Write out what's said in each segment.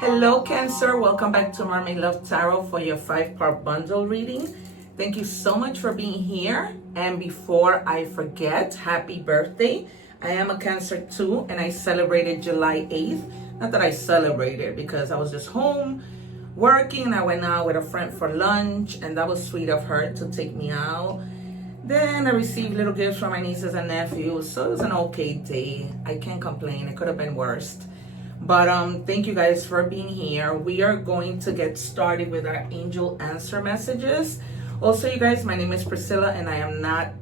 Hello Cancer, welcome back to Mermaid Love Tarot for your 5-part bundle reading. Thank you so much for being here. And before I forget, happy birthday. I am a Cancer too, and I celebrated July 8th. Not that I celebrated because I was just home working and I went out with a friend for lunch, and that was sweet of her to take me out. Then I received little gifts from my nieces and nephews, so it was an okay day. I can't complain, it could have been worse. But thank you guys for being here. We are going to get started with our angel answer messages. Also, you guys, my name is Priscilla and I am not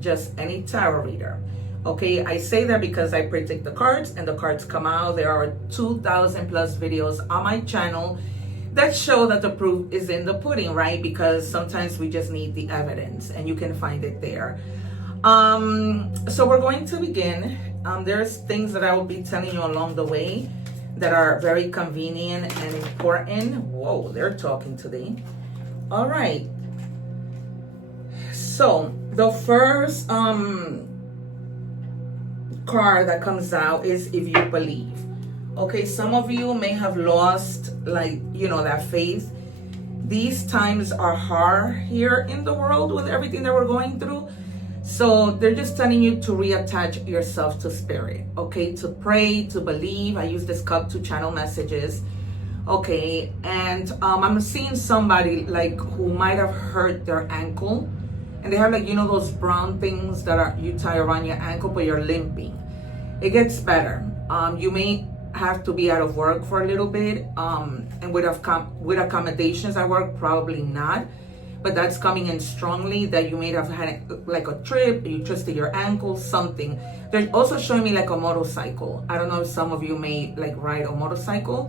just any tarot reader. Okay, I say that because I predict the cards and the cards come out. There are 2,000 plus videos on my channel that show that the proof is in the pudding, right? Because sometimes we just need the evidence and you can find it there. So we're going to begin. There's things that I will be telling you along the way that are very convenient and important. Whoa, they're talking today. All right. So the first card that comes out is if you believe. Okay, some of you may have lost, that faith. These times are hard here in the world with everything that we're going through. So they're just telling you to reattach yourself to spirit, okay? To pray, to believe. I use this cup to channel messages, okay? And I'm seeing somebody who might have hurt their ankle, and they have those brown things that you tie around your ankle, but you're limping. It gets better. You may have to be out of work for a little bit, and with accommodations at work, probably not. But that's coming in strongly, that you may have had a trip, you twisted your ankle, something. They're also showing me a motorcycle. I don't know if some of you may ride a motorcycle.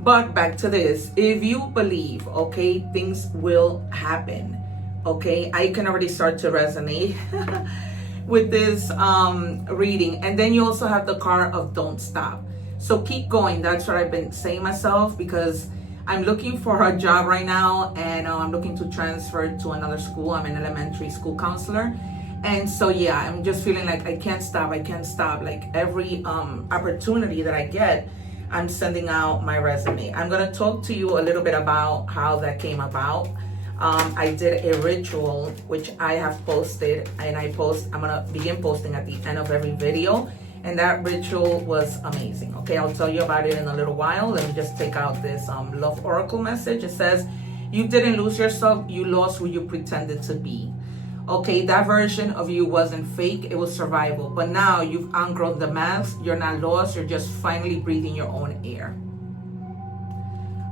But back to this, if you believe, okay, things will happen, okay? I can already start to resonate with this reading. And then you also have the card of don't stop. So keep going. That's what I've been saying myself, because I'm looking for a job right now, and I'm looking to transfer to another school. I'm an elementary school counselor. And so, yeah, I'm just feeling like I can't stop. Every opportunity that I get, I'm sending out my resume. I'm going to talk to you a little bit about how that came about. I did a ritual, which I have posted, and I'm going to begin posting at the end of every video. And that ritual was amazing. Okay, I'll tell you about it in a little while. Let me just take out this love oracle message. It says, you didn't lose yourself, you lost who you pretended to be. Okay, that version of you wasn't fake, it was survival. But now you've outgrown the mask, you're not lost, you're just finally breathing your own air.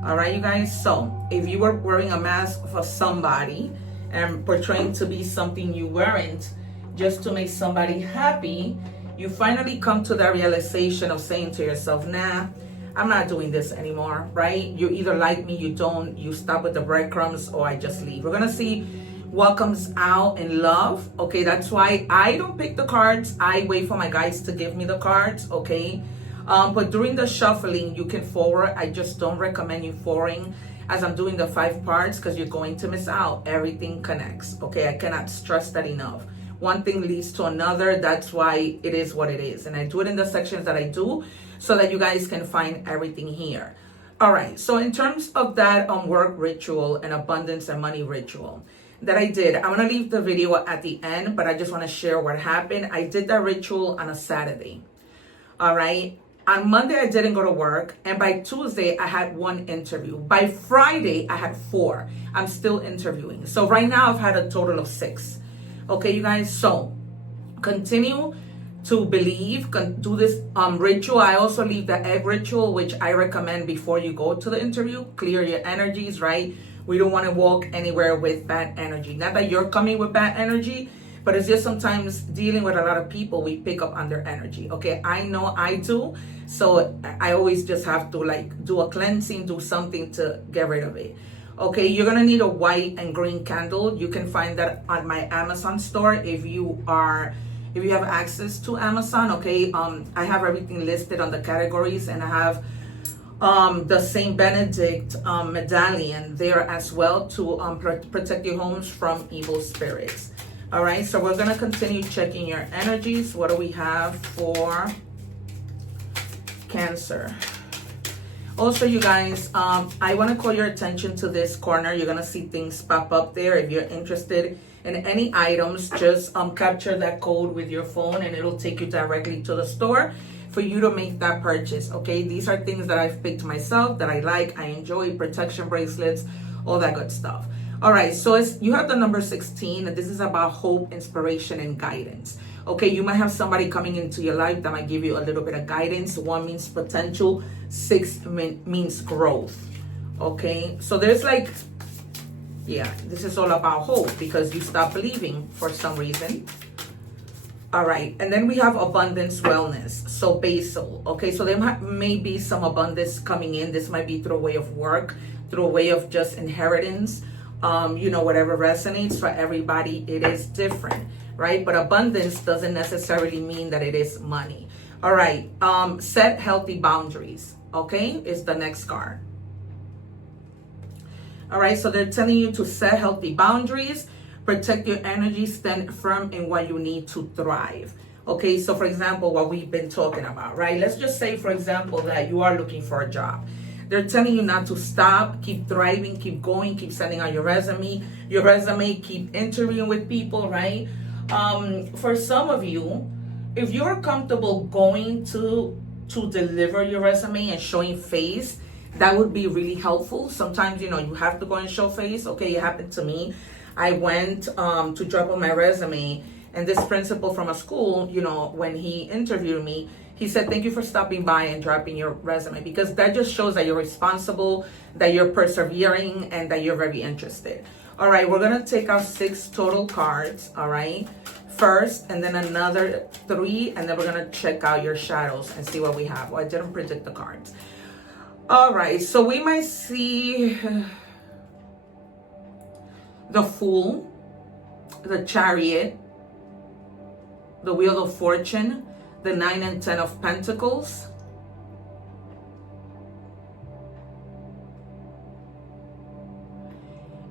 All right, you guys, so if you were wearing a mask for somebody and portraying to be something you weren't, just to make somebody happy, you finally come to that realization of saying to yourself, nah, I'm not doing this anymore, right? You either like me, you don't, you stop with the breadcrumbs, or I just leave. We're gonna see what comes out in love, okay? That's why I don't pick the cards. I wait for my guides to give me the cards, okay? But during the shuffling, you can forward. I just don't recommend you forwarding as I'm doing the 5 parts, because you're going to miss out. Everything connects, okay? I cannot stress that enough. One thing leads to another. That's why it is what it is. And I do it in the sections that I do so that you guys can find everything here. All right. So in terms of that work ritual and abundance and money ritual that I did, I'm going to leave the video at the end, but I just want to share what happened. I did that ritual on a Saturday. All right. On Monday, I didn't go to work. And by Tuesday, I had 1 interview. By Friday, I had 4. I'm still interviewing. So right now, I've had a total of 6. Okay, you guys, so continue to believe, do this ritual. I also leave the egg ritual, which I recommend before you go to the interview. Clear your energies, right? We don't want to walk anywhere with bad energy. Not that you're coming with bad energy, but it's just sometimes dealing with a lot of people, we pick up on their energy. Okay, I know I do. So I always just have to do a cleansing, do something to get rid of it. Okay, you're gonna need a white and green candle. You can find that on my Amazon store if you have access to Amazon. Okay, I have everything listed on the categories, and I have the Saint Benedict medallion there as well to protect your homes from evil spirits. All right, so we're gonna continue checking your energies. What do we have for Cancer? Also, you guys, I want to call your attention to this corner. You're going to see things pop up there. If you're interested in any items, just capture that code with your phone and it'll take you directly to the store for you to make that purchase. Okay, these are things that I've picked myself that I like, I enjoy, protection bracelets, all that good stuff. All right, so you have the number 16, and this is about hope, inspiration, and guidance. Okay, you might have somebody coming into your life that might give you a little bit of guidance. 1 means potential, 6 means growth. Okay, so there's like, yeah, this is all about hope because you stop believing for some reason. All right, and then we have abundance, wellness, so basal. Okay, so there may be some abundance coming in. This might be through a way of work, through a way of just inheritance. You know, whatever resonates for everybody, it is different, right? But abundance doesn't necessarily mean that it is money. All right, set healthy boundaries. Okay, is the next card. All right, so they're telling you to set healthy boundaries, protect your energy, stand firm in what you need to thrive. Okay, so for example, what we've been talking about, right? Let's just say, for example, that you are looking for a job. They're telling you not to stop, keep thriving, keep going, keep sending out your resume, keep interviewing with people, right? For some of you, if you're comfortable going to deliver your resume and showing face, that would be really helpful. Sometimes, you know, you have to go and show face. Okay, it happened to me. I went to drop on my resume, and this principal from a school, you know, when he interviewed me, he said, thank you for stopping by and dropping your resume, because that just shows that you're responsible, that you're persevering, and that you're very interested. All right, we're going to take out 6 total cards, all right? First, and then another 3, and then we're going to check out your shadows and see what we have. Well, I didn't predict the cards. All right, so we might see the Fool, the Chariot, the Wheel of Fortune, the 9 and 10 of Pentacles,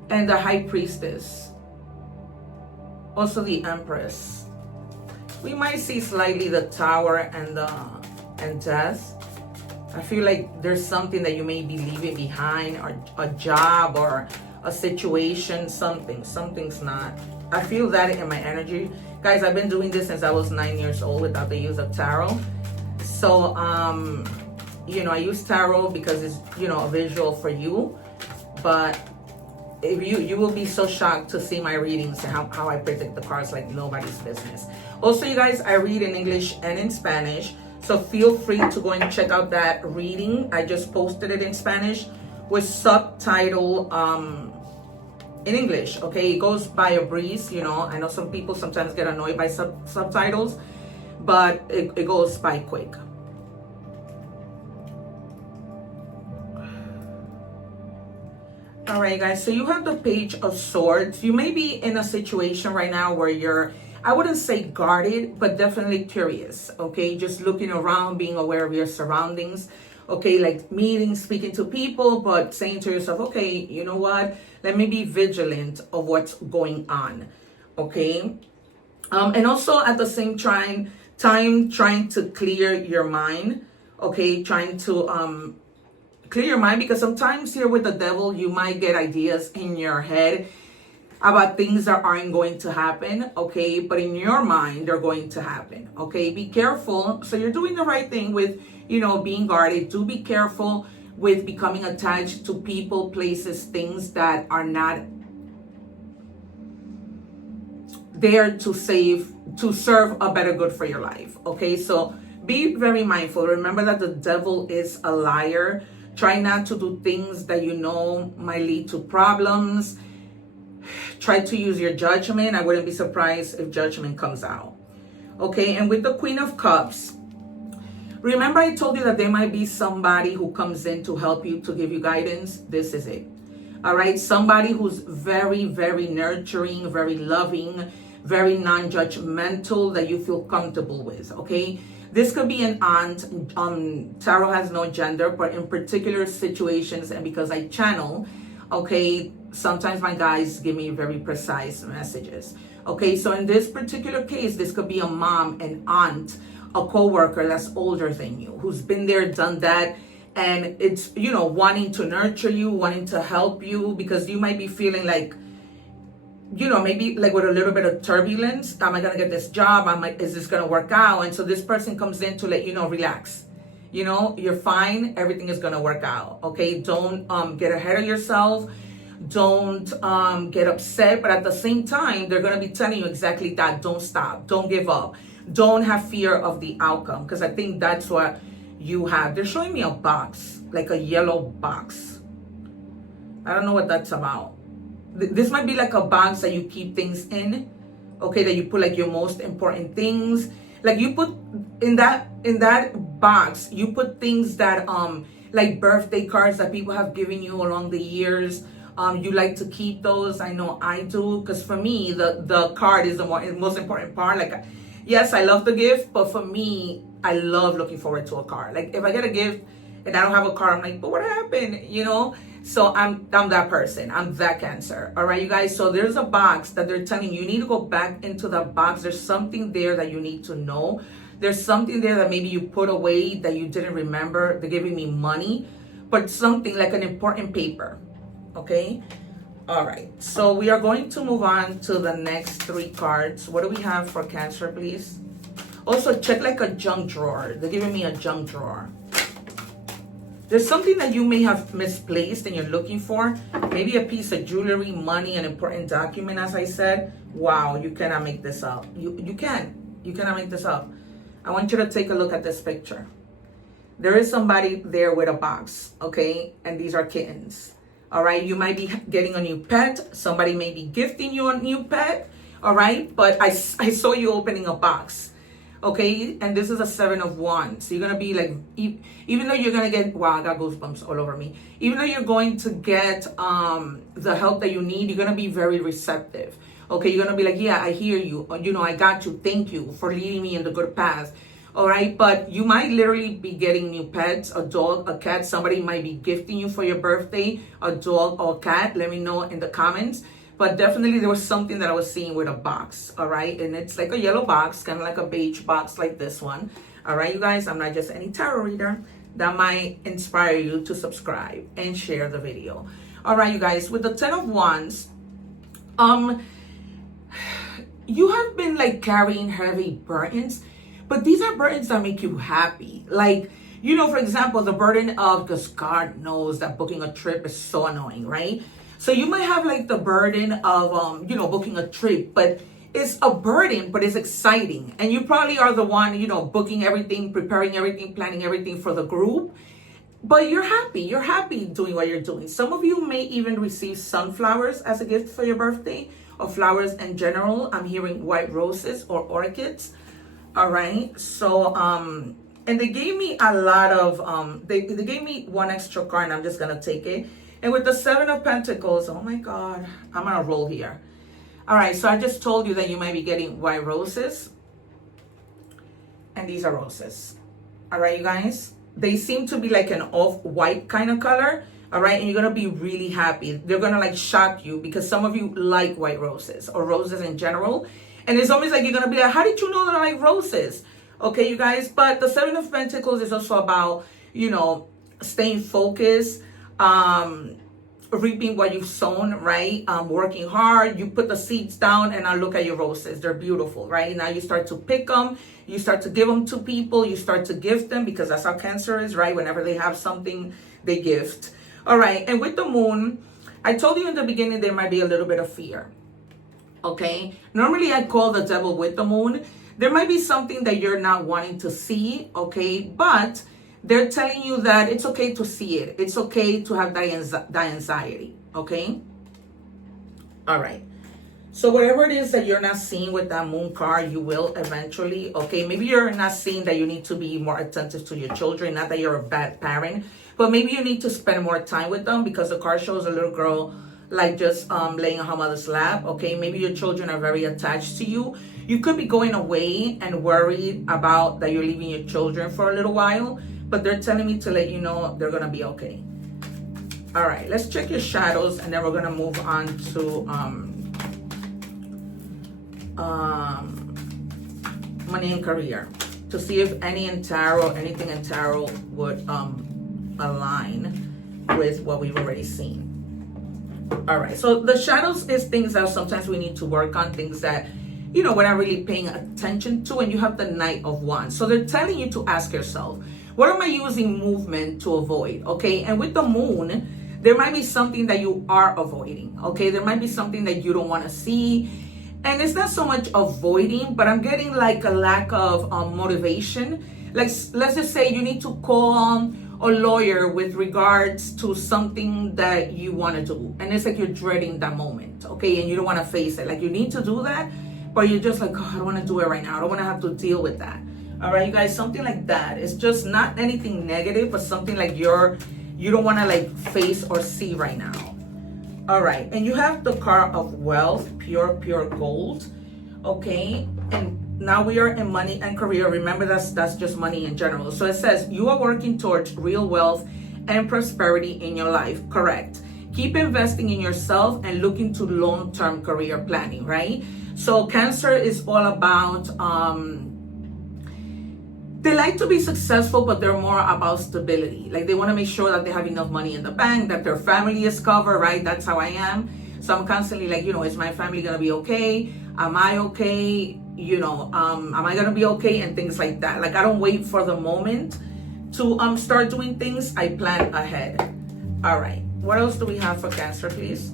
and the High Priestess. Also the Empress. We might see slightly the Tower and Death. I feel like there's something that you may be leaving behind, or a job or a situation, something's not. I feel that in my energy. Guys, I've been doing this since I was 9 years old without the use of tarot. So, you know, I use tarot because it's, you know, a visual for you. But if you will be so shocked to see my readings and how I predict the cards like nobody's business. Also, you guys, I read in English and in Spanish. So feel free to go and check out that reading. I just posted it in Spanish with subtitle in English. Okay, it goes by a breeze, you know. I know some people sometimes get annoyed by subtitles, but it goes by quick. All right, guys, so you have the Page of Swords. You may be in a situation right now where you're, I wouldn't say guarded, but definitely curious, okay? Just looking around, being aware of your surroundings, okay? Like meeting, speaking to people, but saying to yourself, okay, you know what? Let me be vigilant of what's going on, okay? And also at the same time trying to clear your mind, okay? Trying to clear your mind, because sometimes here with the devil, you might get ideas in your head about things that aren't going to happen, okay? But in your mind, they're going to happen, okay? Be careful. So you're doing the right thing with, you know, being guarded. Do be careful with becoming attached to people, places, things that are not there to serve a better good for your life, okay? So be very mindful. Remember that the devil is a liar. Try not to do things that you know might lead to problems. Try to use your judgment. I wouldn't be surprised if judgment comes out. Okay, and with the Queen of Cups, remember I told you that there might be somebody who comes in to help you, to give you guidance. This is it. All right, somebody who's very, very nurturing, very loving, very non-judgmental, that you feel comfortable with, okay? This could be an aunt. Tarot has no gender, but in particular situations, and because I channel, okay, sometimes my guys give me very precise messages. Okay, so in this particular case, this could be a mom, an aunt, a co-worker that's older than you, who's been there, done that, and it's, you know, wanting to nurture you, wanting to help you, because you might be feeling like, you know, maybe like with a little bit of turbulence. Am I gonna get this job? Is this gonna work out? And so this person comes in to let you know, relax. You know, you're fine. Everything is gonna work out. Okay, don't get ahead of yourself. Don't get upset. But at the same time, they're gonna be telling you exactly that. Don't stop. Don't give up. Don't have fear of the outcome, because I think that's what you have. They're showing me a box, like a yellow box. I don't know what that's about. This might be like a box that you keep things in, okay, that you put like your most important things. Like you put in that box, you put things that like birthday cards that people have given you along the years. You like to keep those. I know I do, because for me the card is the most important part. Like, yes, I love the gift, but for me, I love looking forward to a card. Like if I get a gift and I don't have a card, I'm like, but what happened? You know? So I'm that person. I'm that Cancer. All right, you guys. So there's a box that they're telling you need to go back into the box. There's something there that you need to know. There's something there that maybe you put away that you didn't remember. They're giving me money, but something like an important paper. Okay. All right. So we are going to move on to the next 3 cards. What do we have for Cancer, please? Also, check like a junk drawer. They're giving me a junk drawer. There's something that you may have misplaced and you're looking for. Maybe a piece of jewelry, money, an important document, as I said. Wow, you cannot make this up. You cannot make this up. I want you to take a look at this picture. There is somebody there with a box, okay? And these are kittens. All right, you might be getting a new pet. Somebody may be gifting you a new pet. All right, but I saw you opening a box. Okay, and this is a 7 of Wands. So you're gonna be like, even though you're gonna get, wow, I got goosebumps all over me. Even though you're going to get the help that you need, you're gonna be very receptive. Okay, you're gonna be like, yeah, I hear you. You know, I got you. Thank you for leading me in the good path. All right, but you might literally be getting new pets, a dog, a cat. Somebody might be gifting you for your birthday, a dog or cat. Let me know in the comments. But definitely there was something that I was seeing with a box, all right? And it's like a yellow box, kind of like a beige box like this one. All right, you guys, I'm not just any tarot reader. That might inspire you to subscribe and share the video. All right, you guys, with the 10 of Wands, you have been like carrying heavy burdens, but these are burdens that make you happy. Like, you know, for example, the burden of, because God knows that booking a trip is so annoying, right? So you might have like the burden of, you know, booking a trip, but it's a burden, but it's exciting. And you probably are the one, you know, booking everything, preparing everything, planning everything for the group, but you're happy. You're happy doing what you're doing. Some of you may even receive sunflowers as a gift for your birthday, or flowers in general. I'm hearing white roses or orchids. All right. So, and they gave me a lot of, they gave me one extra card, and I'm just going to take it. And with the 7 of Pentacles, oh my God, I'm going to roll here. All right, so I just told you that you might be getting white roses. And these are roses. All right, you guys. They seem to be like an off-white kind of color. All right, and you're going to be really happy. They're going to like shock you, because some of you like white roses or roses in general. And it's almost like you're going to be like, how did you know that I like roses? Okay, you guys. But the 7 of Pentacles is also about, you know, staying focused, reaping what you've sown, right? Working hard. You put the seeds down, and now look at your roses. They're beautiful, right? Now you start to pick them. You start to give them to people. You start to gift them, because that's how Cancer is, right? Whenever they have something, they gift. All right. And with the Moon, I told you in the beginning, there might be a little bit of fear. Okay. Normally I call the devil with the Moon. There might be something that you're not wanting to see. Okay. But they're telling you that it's okay to see it. It's okay to have that anxiety, okay? All right. So whatever it is that you're not seeing with that Moon card, you will eventually, okay? Maybe you're not seeing that you need to be more attentive to your children, not that you're a bad parent, but maybe you need to spend more time with them, because the card shows a little girl like just laying on her mother's lap, okay? Maybe your children are very attached to you. You could be going away and worried about that you're leaving your children for a little while, but they're telling me to let you know they're going to be okay. All right, let's check your shadows, and then we're going to move on to money and career, to see if anything in tarot would align with what we've already seen. All right, so the shadows is things that sometimes we need to work on, things that, you know, we're not really paying attention to. And you have the Knight of Wands. So they're telling you to ask yourself, what am I using movement to avoid? Okay, and with the moon, there might be something that you are avoiding. Okay, there might be something that you don't want to see. And it's not so much avoiding, but I'm getting like a lack of motivation. Like, let's just say you need to call a lawyer with regards to something that you want to do, and it's like you're dreading that moment, okay, and you don't want to face it. Like, you need to do that, but you're just like, oh, I don't want to do it right now. I don't want to have to deal with that. All right, you guys, something like that. It's just not anything negative, but something like you don't want to like face or see right now. All right, and you have the card of wealth, pure gold, okay, and now we are in money and career. Remember, that's just money in general. So it says you are working towards real wealth and prosperity in your life. Correct. Keep investing in yourself and looking to long-term career planning, right? So Cancer is all about, they like to be successful, but they're more about stability. Like, they want to make sure that they have enough money in the bank, that their family is covered, right? That's how I am. So I'm constantly like, you know, is my family going to be okay? Am I okay? You know, am I going to be okay? And things like that. Like, I don't wait for the moment to start doing things. I plan ahead. All right. What else do we have for Cancer, please?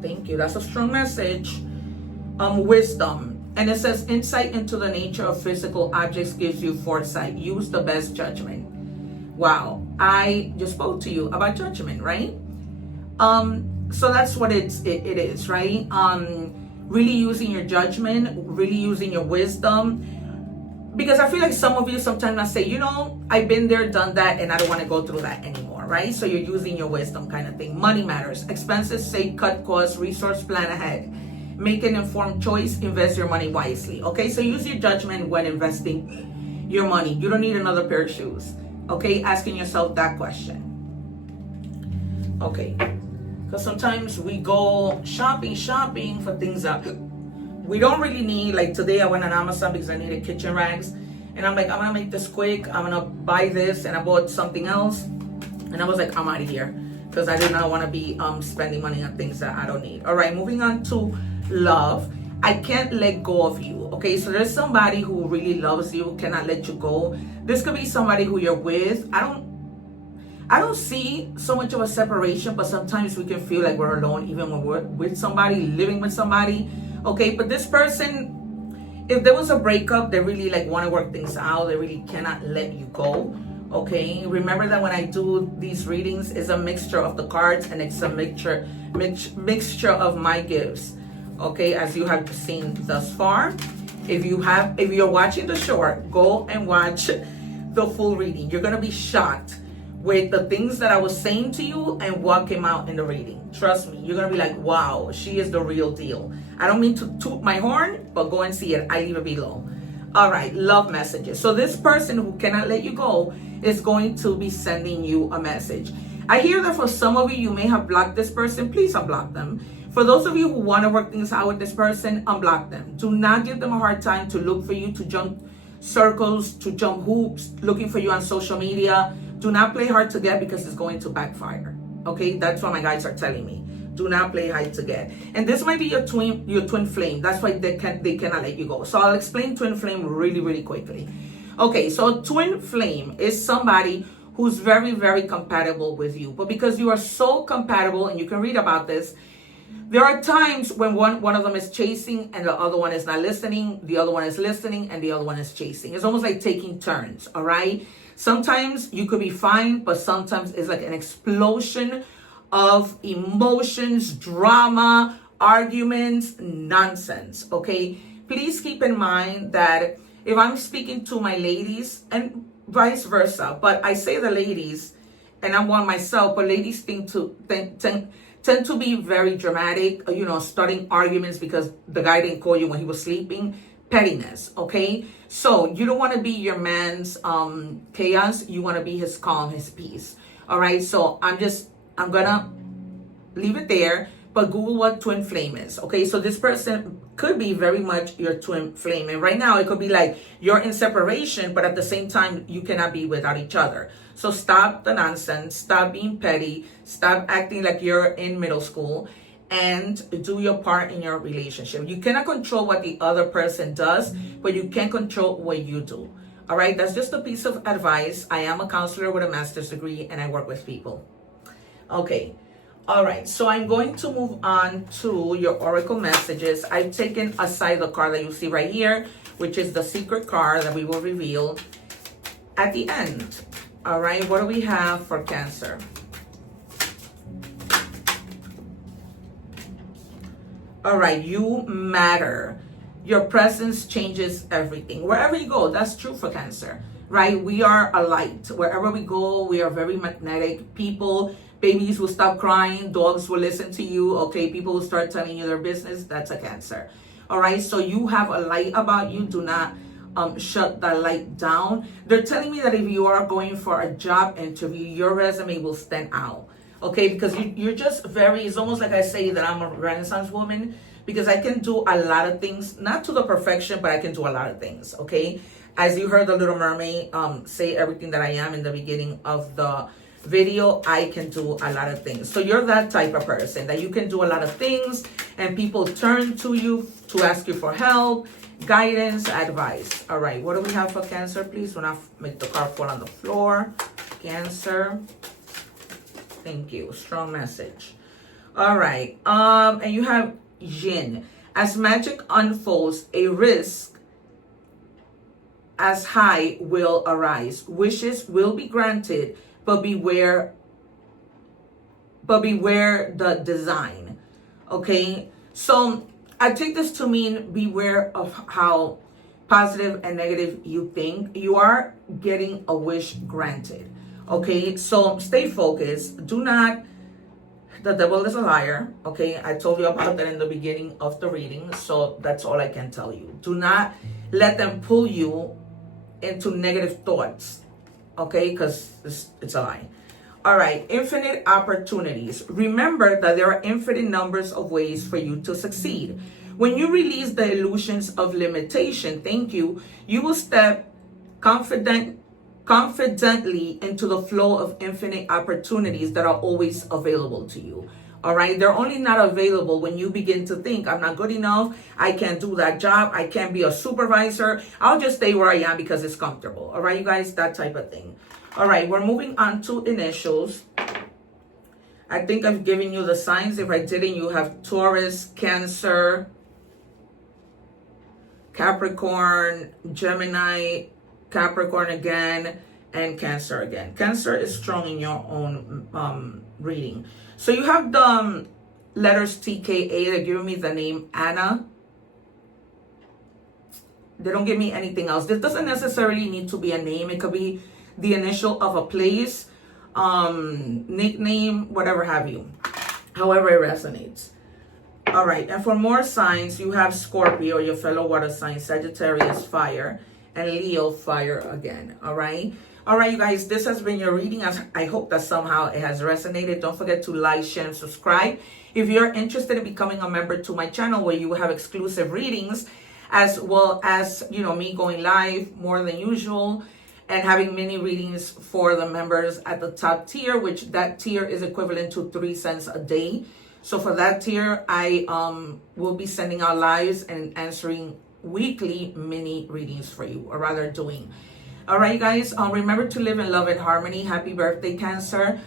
Thank you. That's a strong message. Wisdom. And it says insight into the nature of physical objects gives you foresight. Use the best judgment. Wow. I just spoke to you about judgment, right? So that's what it is, right? Really using your judgment, really using your wisdom. Because I feel like some of you sometimes I say, you know, I've been there, done that, and I don't want to go through that anymore, right? So you're using your wisdom kind of thing. Money matters. Expenses, save, cut costs, resource plan ahead. Make an informed choice, invest your money wisely. Okay, so use your judgment when investing your money. You don't need another pair of shoes. Okay, asking yourself that question. Okay, because sometimes we go shopping for things that we don't really need. Like today I went on Amazon because I needed kitchen rags, and I'm like, I'm gonna make this quick, I'm gonna buy this, and I bought something else, and I was like, I'm out of here, because I did not want to be spending money on things that I don't need. All right, moving on to love. I can't let go of you. Okay, so there's somebody who really loves you, cannot let you go. This could be somebody who you're with. I don't see so much of a separation, but sometimes we can feel like we're alone even when we're with somebody, living with somebody. Okay, but this person, if there was a breakup, they really like want to work things out. They really cannot let you go. Okay, remember that when I do these readings, it's a mixture of the cards, and it's a mixture of my gifts. Okay, as you have seen thus far. If you're watching the short, go and watch the full reading. You're gonna be shocked with the things that I was saying to you and what came out in the reading. Trust me, you're gonna be like, wow, she is the real deal. I don't mean to toot my horn, but go and see it. I leave it below. All right, love messages. So this person who cannot let you go is going to be sending you a message. I hear that for some of you, you may have blocked this person. Please unblock them. For those of you who want to work things out with this person, unblock them. Do not give them a hard time to look for you, to jump circles, to jump hoops, looking for you on social media. Do not play hard to get, because it's going to backfire. Okay, that's what my guides are telling me. Do not play hard to get. And this might be your twin flame. That's why they cannot let you go. So I'll explain twin flame really quickly. Okay, so twin flame is somebody who's very, very compatible with you. But because you are so compatible, and you can read about this, there are times when one of them is chasing and the other one is not listening, the other one is listening, and the other one is chasing. It's almost like taking turns, all right? Sometimes you could be fine, but sometimes it's like an explosion of emotions, drama, arguments, nonsense, okay? Please keep in mind that if I'm speaking to my ladies, and vice versa, but I say the ladies, and I'm one myself, but ladies tend to be very dramatic, you know, starting arguments because the guy didn't call you when he was sleeping. Pettiness, okay? So you don't want to be your man's chaos. You want to be his calm, his peace. All right, so I'm gonna leave it there, but Google what twin flame is. Okay, so this person could be very much your twin flame. And right now it could be like you're in separation, but at the same time you cannot be without each other. So stop the nonsense, stop being petty, stop acting like you're in middle school, and do your part in your relationship. You cannot control what the other person does, but you can control what you do. All right, that's just a piece of advice. I am a counselor with a master's degree and I work with people. Okay. All right, so I'm going to move on to your oracle messages. I've taken aside the card that you see right here, which is the secret card that we will reveal at the end. All right, what do we have for Cancer? All right, you matter. Your presence changes everything. Wherever you go, that's true for Cancer, right? We are a light. Wherever we go, we are very magnetic. People, babies will stop crying. Dogs will listen to you. Okay, people will start telling you their business. That's a Cancer. All right, so you have a light about you. Do not shut that light down. They're telling me that if you are going for a job interview, your resume will stand out. Okay, because you're just very, it's almost like I say that I'm a Renaissance woman, because I can do a lot of things, not to the perfection, but I can do a lot of things, okay? As you heard the Little Mermaid say everything that I am in the beginning of the video, I can do a lot of things. So you're that type of person that you can do a lot of things and people turn to you to ask you for help, guidance, advice. All right, what do we have for Cancer, please? Do not make the card fall on the floor. Cancer. Thank you. Strong message. All right. And you have Yin. As magic unfolds, a risk as high will arise. Wishes will be granted, but beware the design. Okay? So I take this to mean beware of how positive and negative you think. You are getting a wish granted. Okay, so stay focused. Do not, the devil is a liar. Okay, I told you about that in the beginning of the reading. So that's all I can tell you. Do not let them pull you into negative thoughts. Okay, because it's a lie. All right, infinite opportunities. Remember that there are infinite numbers of ways for you to succeed. When you release the illusions of limitation, you will step confidently into the flow of infinite opportunities that are always available to you. All right, they're only not available when you begin to think, I'm not good enough, I can't do that job, I can't be a supervisor, I'll just stay where I am because it's comfortable. All right, you guys, that type of thing. All right, we're moving on to initials. I think I've given you the signs. If I didn't, you have Taurus, Cancer, Capricorn, Gemini, Capricorn again, and Cancer again. Cancer is strong in your own reading. So you have the letters TKA. They're giving me the name Anna. They don't give me anything else. This doesn't necessarily need to be a name. It could be the initial of a place, nickname, whatever have you. However it resonates. All right, and for more signs, you have Scorpio, your fellow water sign, Sagittarius, fire, and Leo, fire again. All right, you guys, this has been your reading. I hope that somehow it has resonated. Don't forget to like, share, and subscribe. If you're interested in becoming a member to my channel, where you will have exclusive readings, as well as, you know, me going live more than usual, and having mini readings for the members at the top tier, which that tier is equivalent to 3 cents a day. So for that tier, I will be sending out lives and answering weekly mini readings for you, or rather doing. All right, guys, remember to live in love and harmony. Happy birthday, Cancer.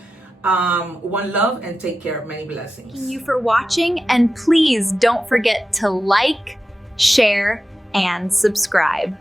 One love, and take care. Many blessings. Thank you for watching, and please don't forget to like, share, and subscribe.